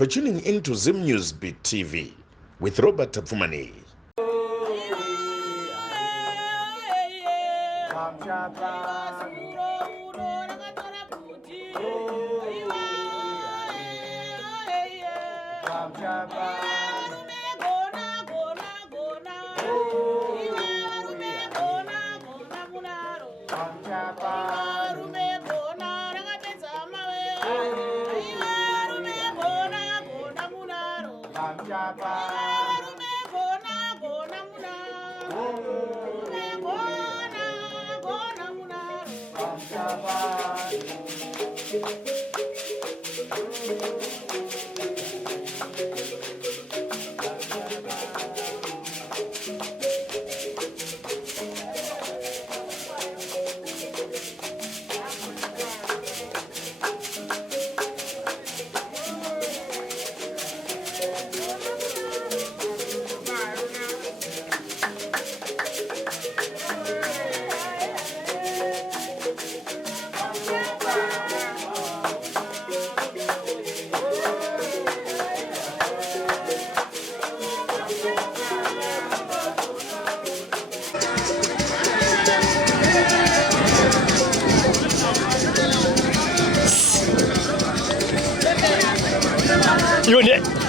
for tuning into Zim News Beat TV with Robert Tapfumani. Unit.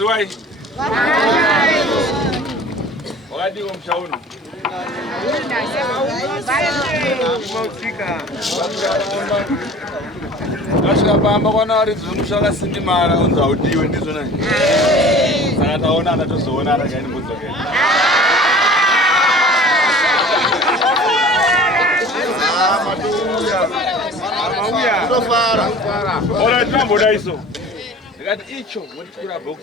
Why? Why do you want to Bamba kwana rizungusha sindimara unza udiwe ndizona. Saka taona anatozona akaini mudzoke. Amauya. Tofara. Ora tamboda iso. Ndikati icho mutikura box.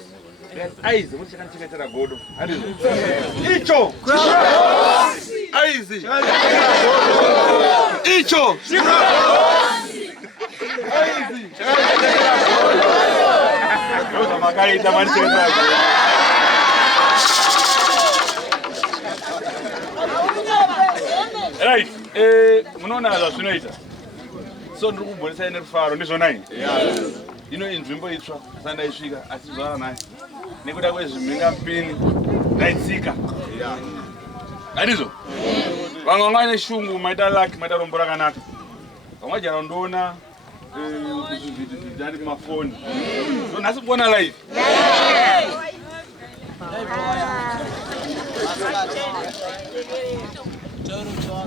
Aizi mutikachengeta godo. Icho. Aizi. Icho. Right, munoona zvazvinoita. So ndiri kumbonisa ine rufaro ndizvona iyi. Ino inzvimbo itsva sandaisvika asi zvara naye. Nekuda kwezvimhingamupini ndaitsika. Ndizvo. Vamwe vane shungu maita luck maita rombo rakanaka. Vamwe jana ndoona kuzvivhiti mafoni. So nhasi kuona live.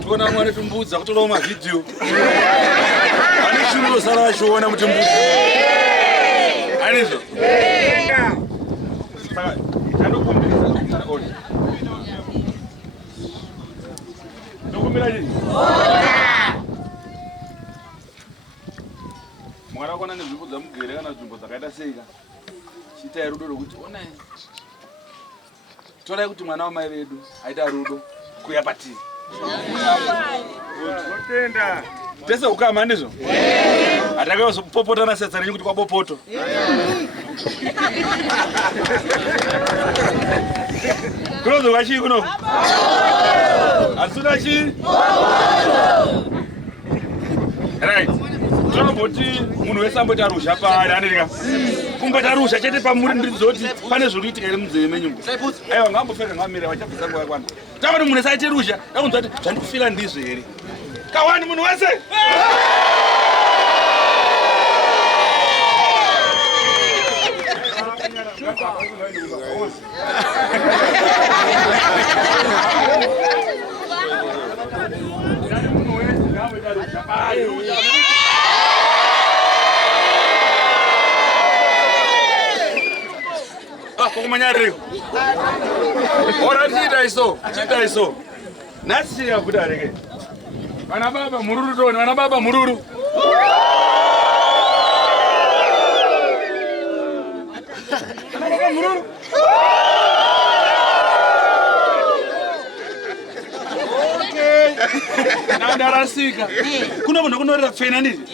Tona mwana tumbudza kutorawo mavidhiyo. Ani shungu sara vachiona mutumbudza. Anizvo. Saka ndinokumbira kuti ndokumbira chii? Mwana kona nezvimbo dzamugere kana nzvimbo dzakaita seika. Chiitai rudo rwokuti onai. Torai kuti mwana wamai vedu aita rudo kuya patiri. Totenda. Tese ukama ndizvo? Atakazopopotana setsa renyu kuti kwabopoto. Kunozo kwachi kuno? Asuna chi? Right. Tinomboti munhu wese amboti arusha pari anereka. Kumboti arusha chete pamuri ndizoti pane zvinoitika iri munzeve menyumba. Aiwa ngambofeka ngamira vachabvisa nguva yakwana. Tavati munhu saite rusha, ndakunzwa kuti zvandikufira ndizvo here. Kawani munhu wese. Kumanyariko. Ora chita iso. Nasi yavuda reke. Vana baba mururu toni, vana baba mururu. Vana baba mururu. Okay. Nanda rasika. Kuna munhu kunorira pfena ndizvi?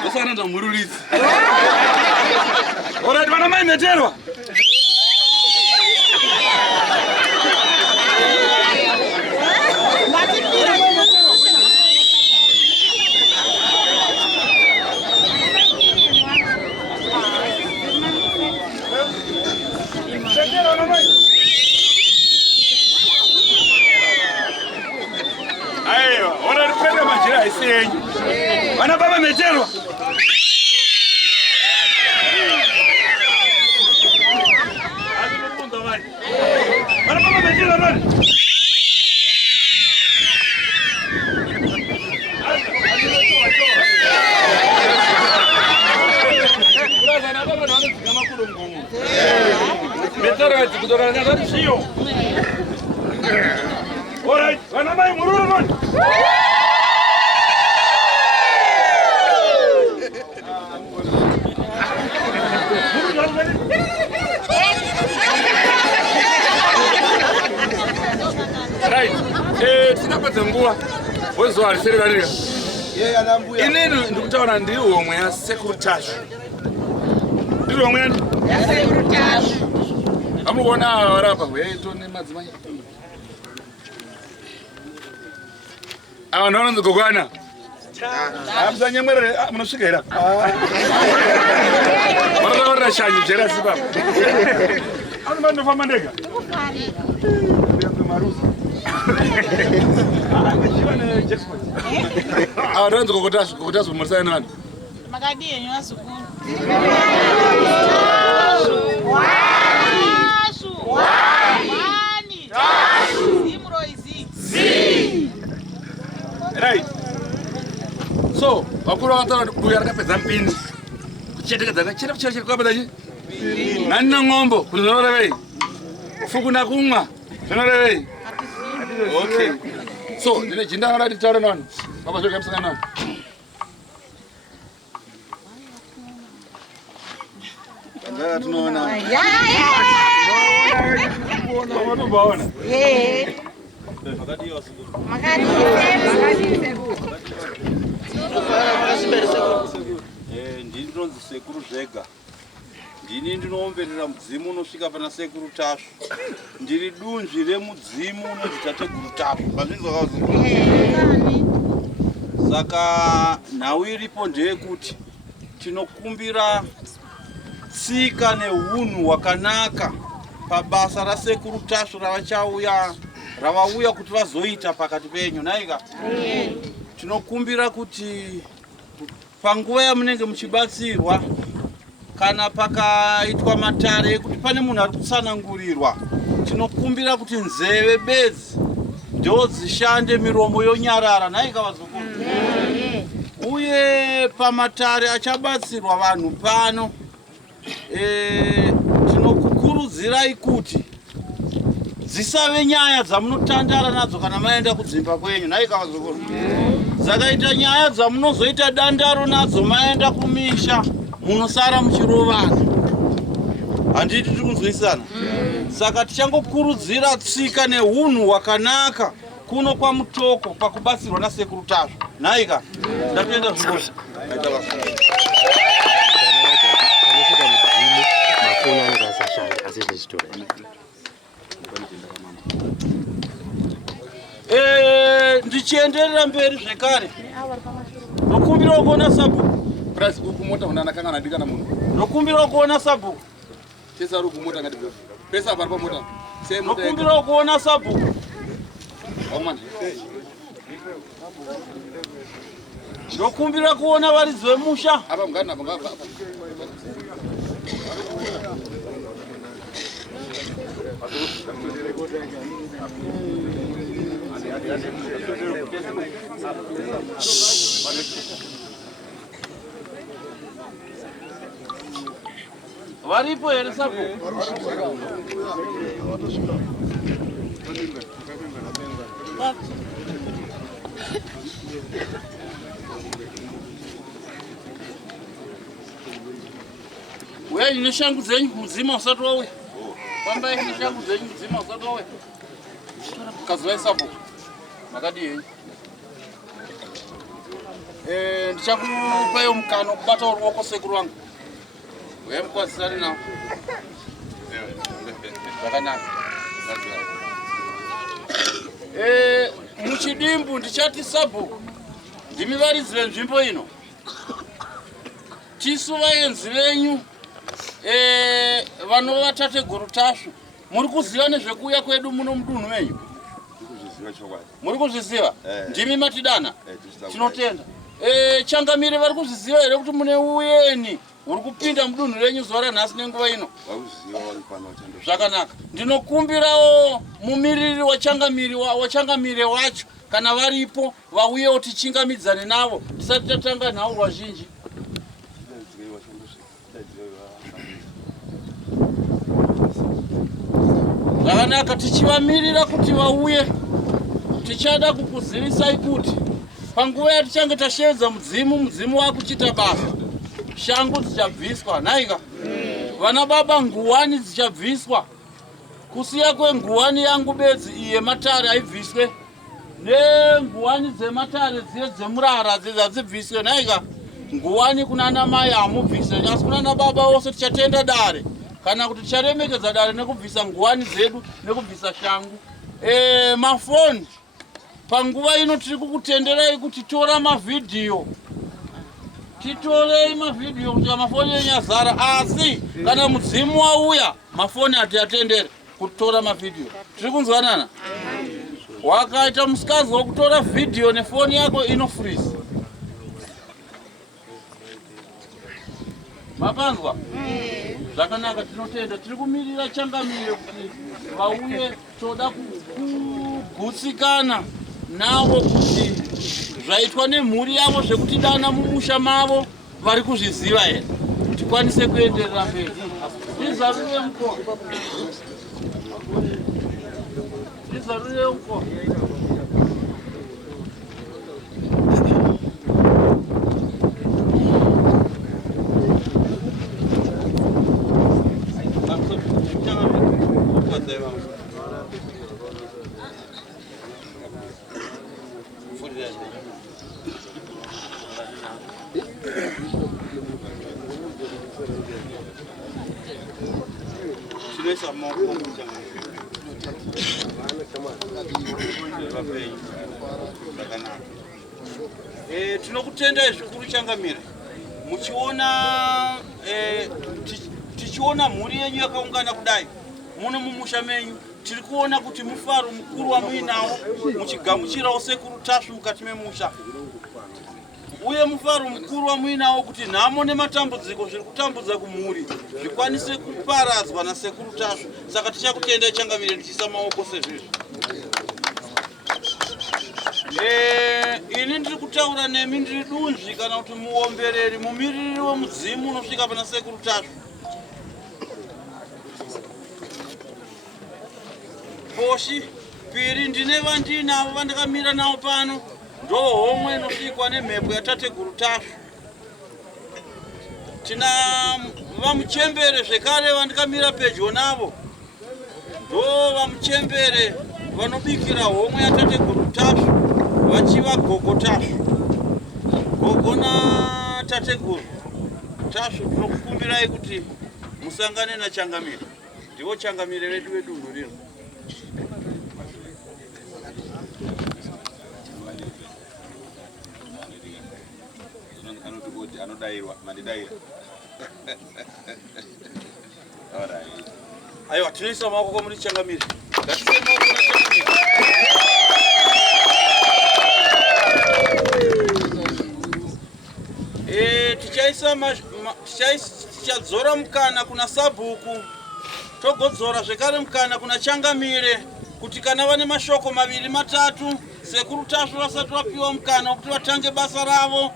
Ndosana ndo mururidzi. Alright, vana mai meterwa. Aiwa, ora ripenda majira isenyu. Vana baba meterwa. Vana baba meterwa nani? Vana baba nani kama kulungu. Meterwa kutoka ngazani sio. Alright, vana mai mururu nani? Right. Tinapedza nguva. Wezuva risererarira. Inini ndikutaura ndiri homwe yasekuru Tashu. Ndiri homwe yani? Yasekuru Tashu. Amukuona varapa weito nemadzimai. Ava vanonzi Gogwana. Amuzanyemwerere munosvika here. Vanotavaurira shanyu jerasi baba. Anoba ndofamba ndega. Ava vanonzi Gogotasu murisai nani? Makadii yenyu asukuru. Right. So, vakuru vakataura buya rakapedza mpindi. Kuchetekedza kachera kuchera kwapedza chi? Nani nang'ombo kuti zvinorevei? Fuku nakumwa zvinorevei? Okay. So, ndine jinda rati taura nani? Baba zvoka musanga nani? Ndaya tunoona. Unobaona? Ndinonzi sekuru zvega. Ndini ndinoomberera mudzimu unosvika pana sekuru Tashu. Ndiri dunzvi remudzimu unonzi tateguru Tashu. Mazvinzwa saka nhau iripo ndeyekuti tinokumbira tsika neunhu hwakanaka pabasa rasekuru Tashu ravauya kuti vazoita pakati penyu naika. Tinokumbira kuti panguva yamunenge muchibatsirwa kana pakaitwa matare ekuti pane munhu ari kutsanangurirwa, tinokumbira kuti nzeve bedzi ndo dzishande, miromo yonyarara naika vazukuru. Uye pamatare achabatsirwa vanhu pano, tinokukurudzirai kuti dzisave nyaya dzamunotandara nadzo kana maenda kudzimba kwenyu naika vazukuru. Dzakaita nyaya dzamunozoita dandaro nadzo maenda kumisha, munosara muchirovana. Handiti tiri kunzwisana? Saka tichangokurudzira tsika neunhu hwakanaka kuno kwaMutoko pakubatsirwa nasekuru Tashu naika. Ndatoenda zvikuru. Ndichienderera mberi zvekare, nokumbira kuona sabhuku. Price ukumota unana kanga nadikana munhu. Nokumbira kuona sabhuku. Chesa rukumota ngati pesa pari pamota. Nokumbira kuona sabhuku. Omani. Nokumbira kuona varidzi vemusha. Apa mungana apa ngapa. Varipo here sabhuku. Wewe ni shangu zenyu mzima usatu wewe. Kwamba ni shangu zenyu mzima usatu wewe. Kazoea sabu. Magadi yenyu. Ndichakupa yo mkano kubata uruoko sekuru wangu. Wewe mkwasisani nao. Zakanaka. Muchidimbu ndichati sabu. Ndimivarizire nzvimbo ino. Tisu vaenzi venyu vanova tateguru tashu. Muri kuziva nezvekuuya kwedu muno mudunhu menyu? Muri kuzviziva? Ndimi matidana? Tinotenda. Changamire vari kuzviziva here kuti mune uyeni uri kupinda mudunhu renyu zuva ranhasi nenguva ino? Zvakanaka. Ndinokumbirawo mumiriri wachangamire wacho kana varipo vauyewo tichingamidzane navo tisati tatanga nhau rwazhinji. Zvakanaka, tichivamirira kuti vauye tichada kukuzivisai kuti panguva yatichange tashevedza mudzimu wakuchita basa, shangu dzichabviswa, nhaika? Vana baba, nguwani dzichabviswa. Kusiya kwenguwani yangu bedzi iye matare aibviswe, nenguwani dzematare dziye dzemurara dzibviswe, nhaika? Nguwani kuna ana mai hamubvise, asi kuna ana baba wose tichatenda dare kana kuti ticharemekedza dare nekubvisa nguwani dzedu nekubvisa shangu. Mafoni panguva ino tiri kukutenderai kuti tora mavhidhiyo, titorei mavhidhiyo kuti mafoni enyu azara, asi kana mudzimu wauya mafoni hatiatendere kutora mavhidhiyo. Tiri kunzwanana? Wakaita musikazi wekutora vhidhiyo nefoni yako inofreeze. Makanzwa? Zvakanaka, tinotenda. Tiri kumirira changamire kuti vauye toda kugutsikana navo kuti zvaitwa nemhuri yavo zvekutidana mumusha mavo vari kuzviziva here, tikwanise kuenderera mberi. Ndizarure mukova. Ndizarure mukova. Tinokutendai zvikuru Changamire. Muchiona tichiona mhuri yenyu yakaungana kudai muno mumusha menyu, tiri kuona kuti mufaro mukuru wamuinawo muchigamuchirawo sekuru tashu mukati memusha, uye mufaro mukuru wamuinawo kuti nhamo nematambudziko zviri kutambudza kumhuri zvikwanise kuparadzwa nasekuru tashu. Saka tichakutendai Changamire ndichisa maoko sezvizvi. Ini ndiri kutaura nemi ndiri dunzvi kana kuti muombereri, mumiriri wemudzimu unosvika pana sekuru tashu. Poshi piri ndine vandinavo vandakamira navo pano, ndo homwe inosvikwa nemhepo yatateguru tashu. Tina vamuchembere zvekare vandakamira pedyo navo, ndo vamuchembere vanobikira homwe yatateguru tashu vachiva gogo tashu. Gogo natateguru tashu, tinokukumbirai kuti musangane naChangamire. Ndivo Changamire vedu vedunhu rino. Aiwa, tinoisa maoko kwamuri Changamire. Ngatiise maoko kuna Changamire. Tichadzora mukana kuna Sabhuku, togodzora zvekare mukana kuna Changamire kuti kana vane mashoko maviri matatu sekuru tashu vasati vapiwa mukana wekuti vatange basa ravo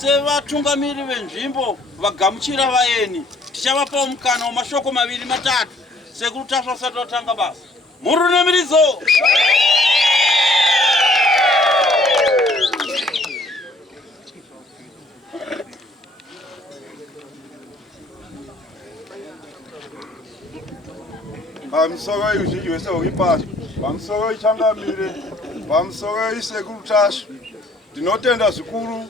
sevatungamiri venzvimbo vagamuchira vaeni, tichavapawo mukana wamashoko maviri matatu sekuru tashu vasati vatanga basa. Murunamiridzo. Bamsoko yuzhinji wese wekipasha, bamsoko ichangamire, bamsoko isekulutasha. Tinotenda zvikuru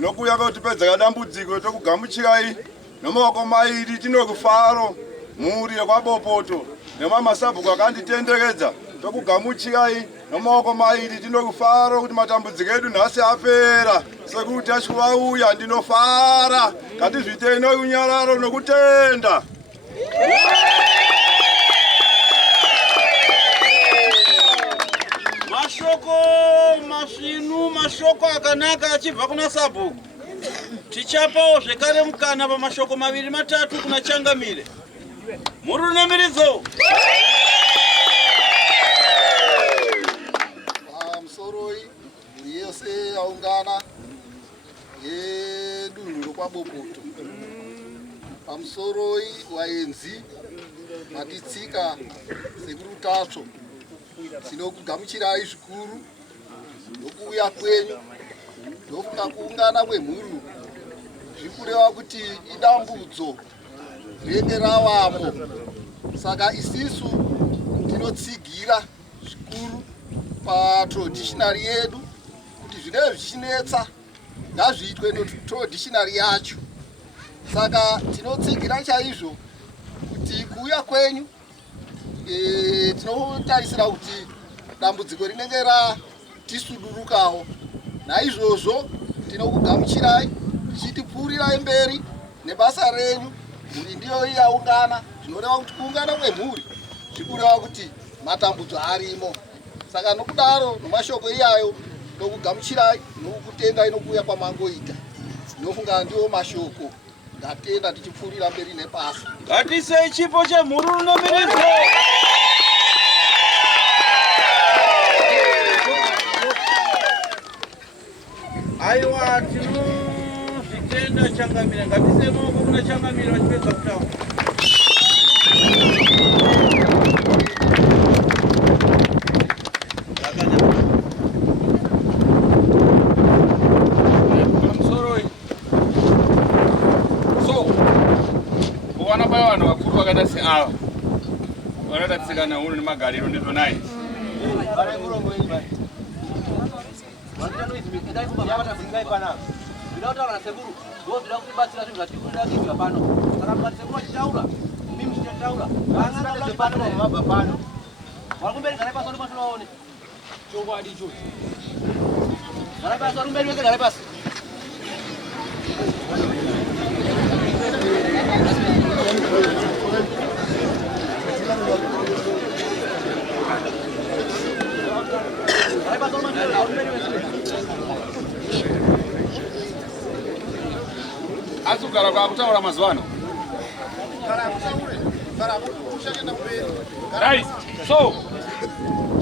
nokuuya kutipedza kadambudziko tokugamuchirai nemaoko mairi tinokufaro mhuri yekwaBopoto nemamasabhuku akanditenderedza tokugamuchirai nemaoko mairi tinokufaro kuti matambudziko edu nhasi apera sekuti achivauya ndinofara ngatizviitei neunyararo nokutenda. Mashoko akanaka achibva kuna sabhuku. Tichapawo zvekare mukana pamashoko maviri matatu kuna Changamire. Murunamiridzo. Pamusoroi yese yaungana yedunhu rokwaBopoto. Pamusoroi waenzi matitsika sekuru tinokugamuchirai zvikuru nokuuya kwenyu nofunga kuungana kwemhuri zvikureva kuti idambudzo rinenge ravamo. Saka isisu tinotsigira zvikuru patradhitionary yedu kuti zvinenge zvichinetsa ngazviitwe netradhitionary yacho. Saka tinotsigira chaizvo kuti kuuya kwenyu tinotarisira kuti dambudziko rinenge ratisudurukawo. Naizvozvo tinokugamuchirai tichitipfuurirai mberi nebasa renyu. Mhuri ndiyo yaungana, zvinoreva kuti kuungana kwemhuri zvikureva kuti matambudzo arimo. Saka nokudaro nomashoko iyayo nokugamuchirai nokutendai nokuuya kwamangoita. Ndinofunga ndiwo mashoko. Ndatenda tichipfuurira mberi nebasa. Ngatisei chipo chemhuri runamiridzo. Aiwa tinozvitenda Changamire. Ngatisei maoko kuna Changamire vachipedza kutaura. Vanhu vakuru vakaita seava vanoratidza hunhu nemagariro ndizvonai. Asi kugara kwakutaura mazuva ano. Right. So,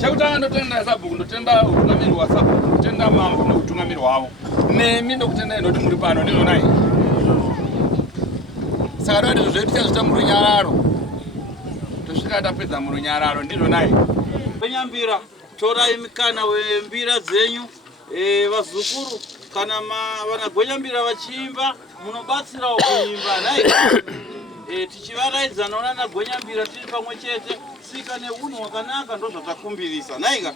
chakutanga ndotenda sabhuku, ndotenda utungamiri hwasabhuku, ndotenda mambo neutungamiri hwavo. Nemi ndokutendai ndoti muri pano ndizvonai. Saka ndoti zvedu tichazoita murunyararo. Tosvika tapedza murunyararo ndizvonai. Gwenyambira, torai mikana wembira dzenyu. Vazukuru kana vana Gwenyambira vachiimba munobatsirawo kuimba nai. Tichivaraidza nona Gwenyambira tiri pamwe chete, tsika neunhu hwakanaka ndozvatakumbirisa naika.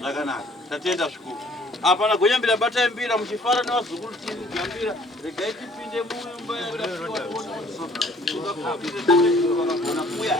Zvakanaka. Tatenda zvikuru. Apana Gwenyambira batai mbira muchifara nevazukuru tiri Gwenyambira. Regai tipinde muimba yakapiwa kuona kuti tungakabire vakagona kuya.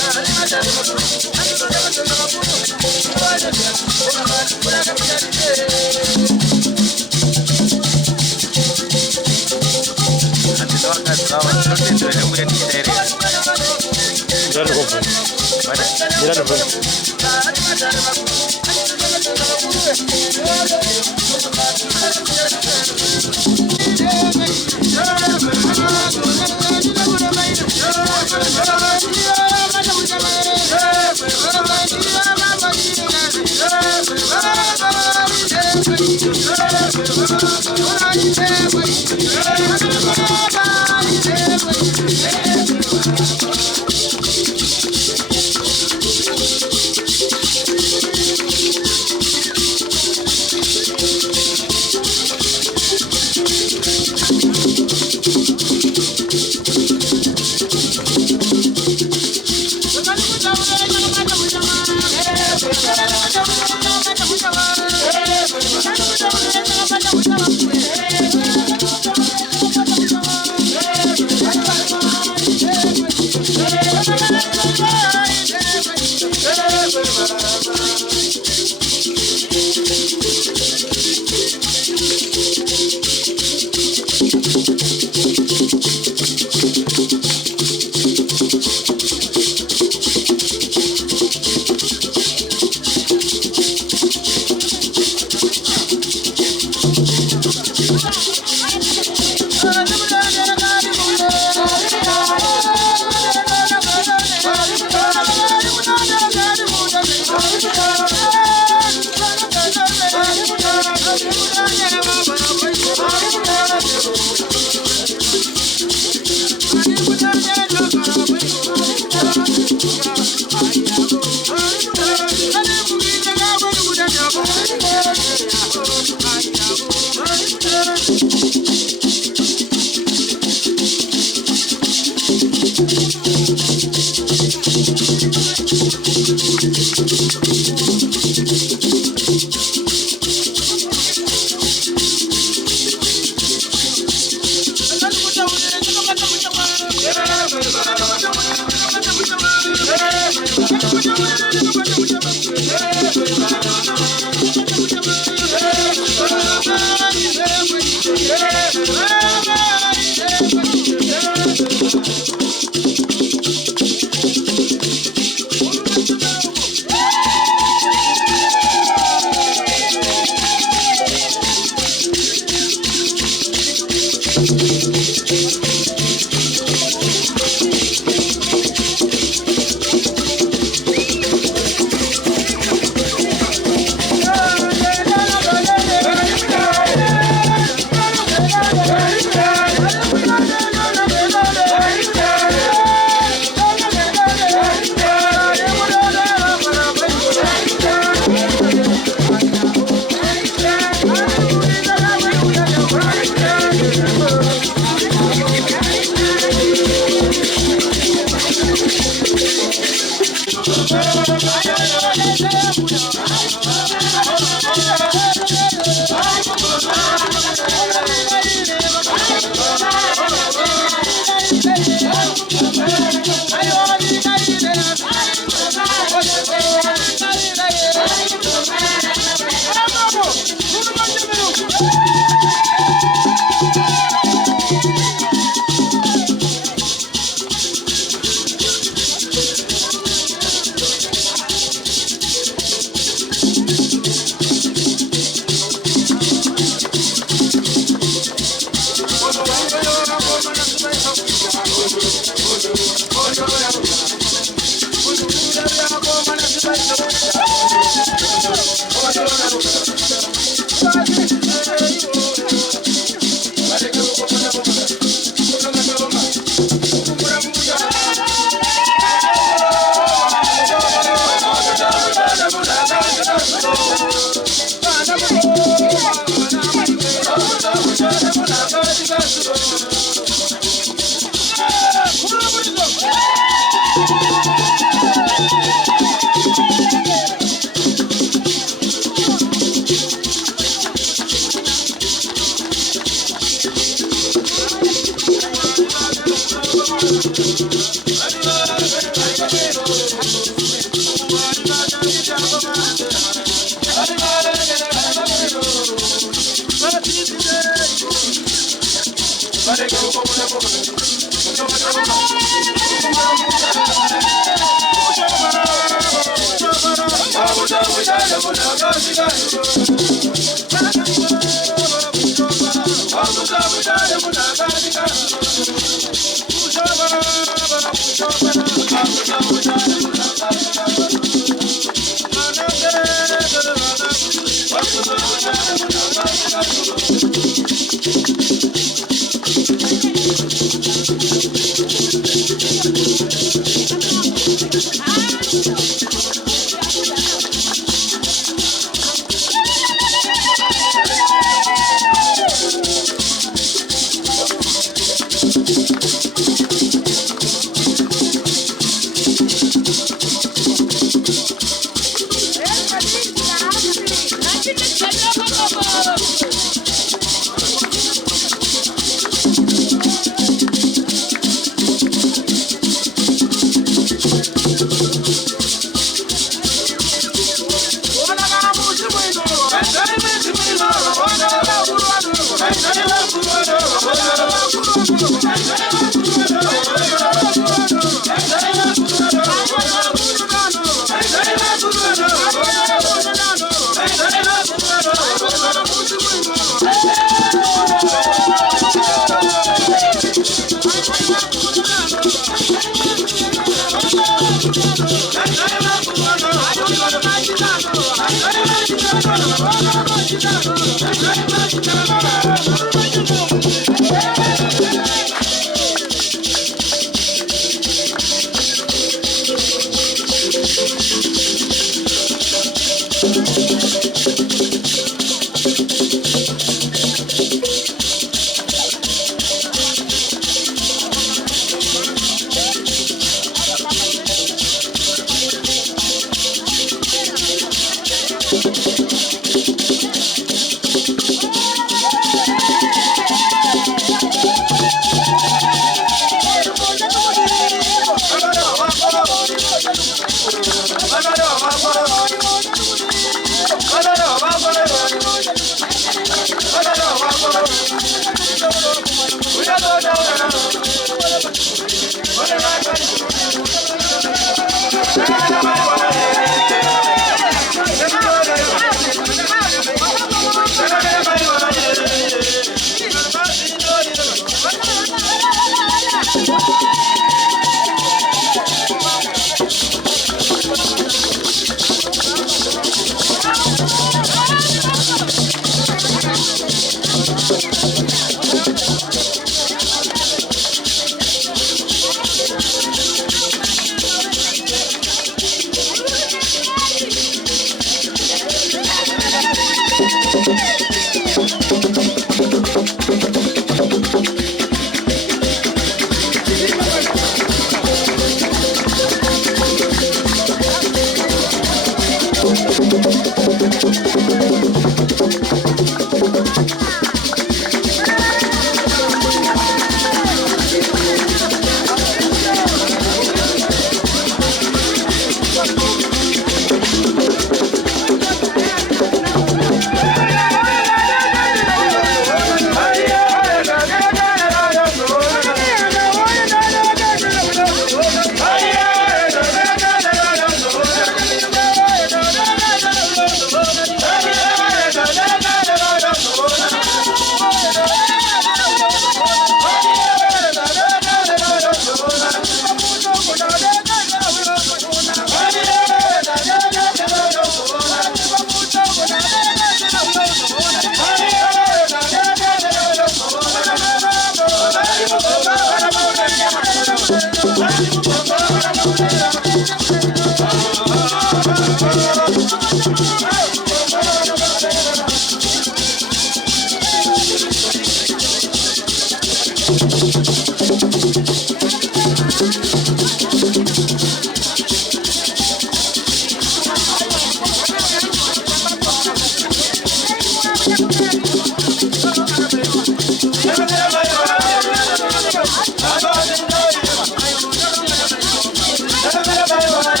Bye.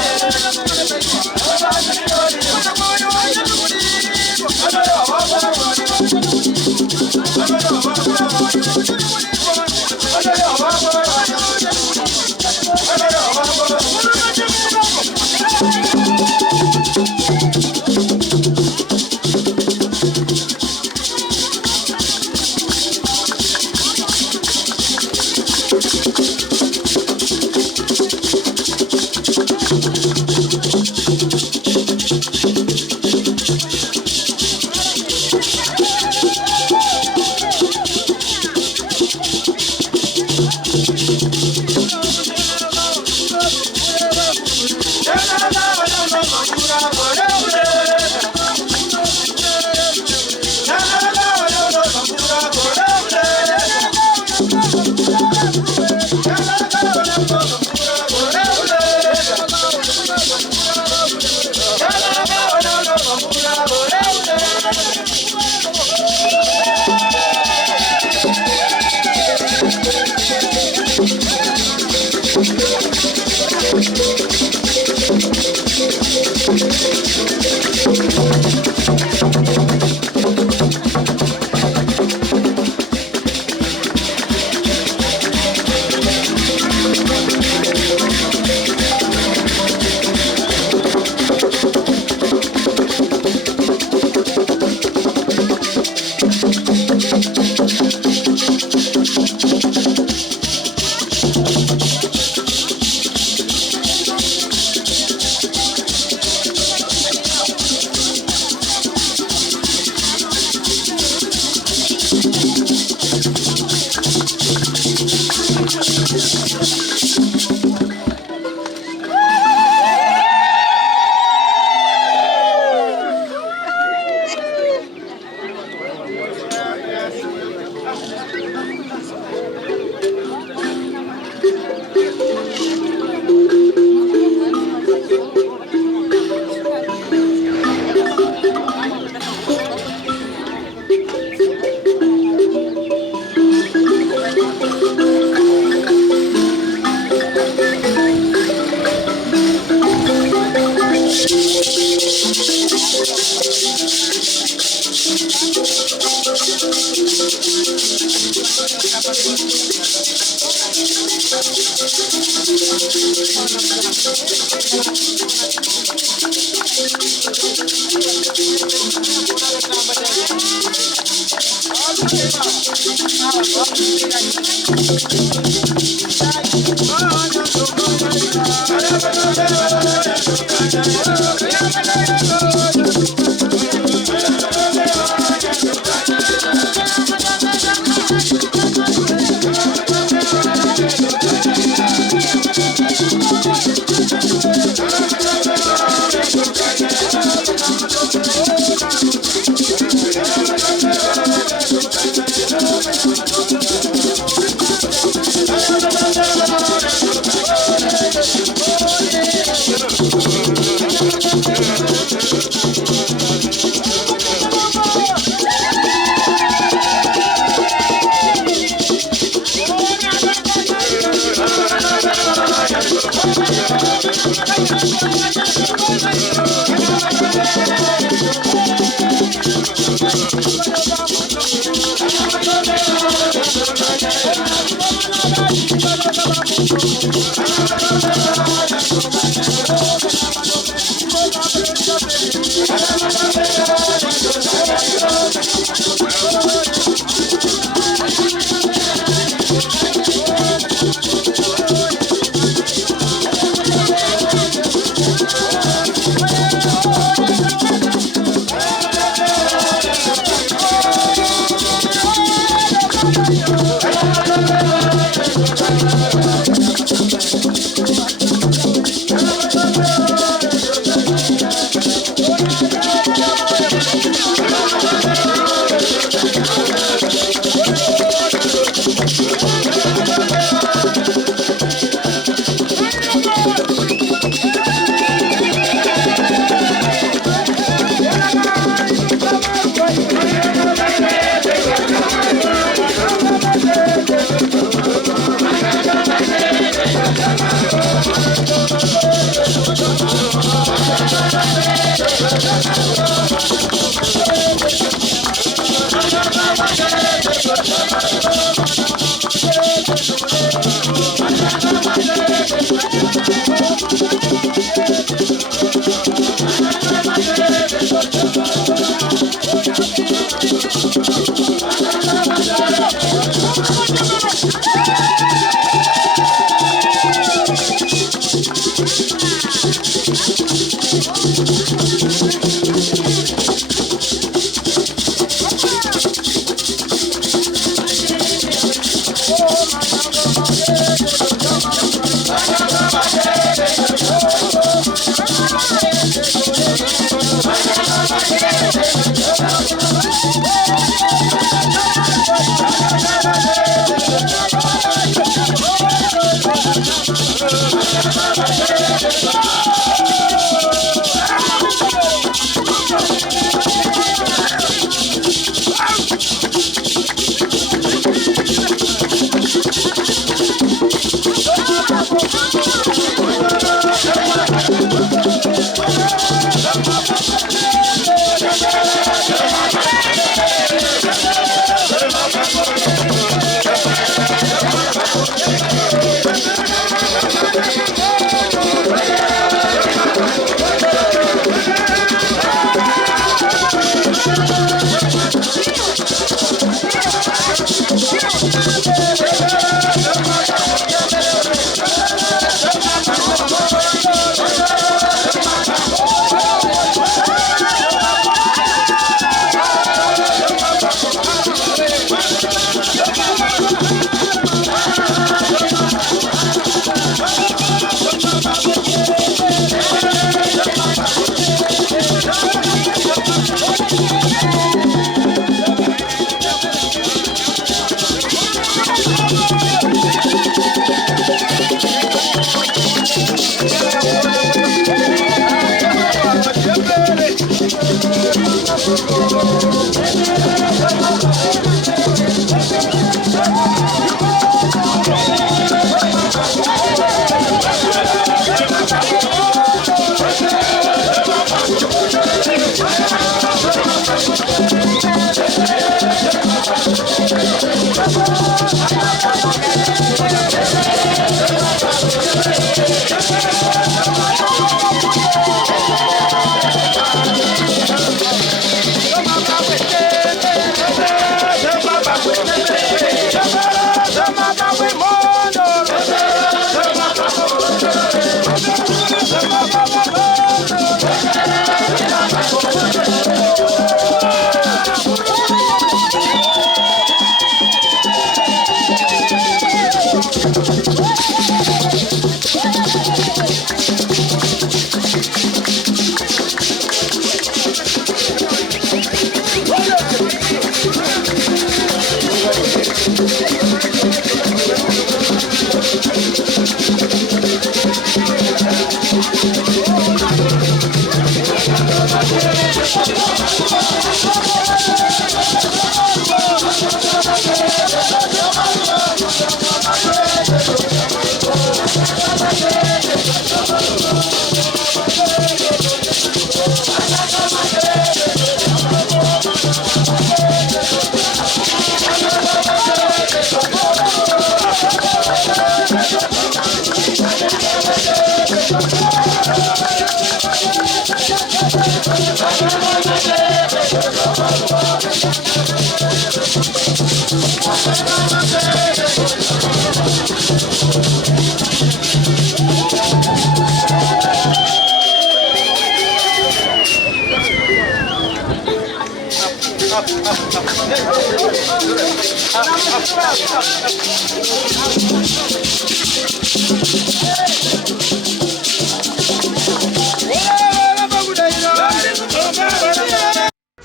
Thank you.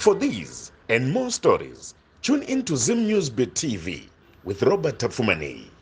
For these and more stories, tune in to Zim Newsbeat TV with Robert Tafumani.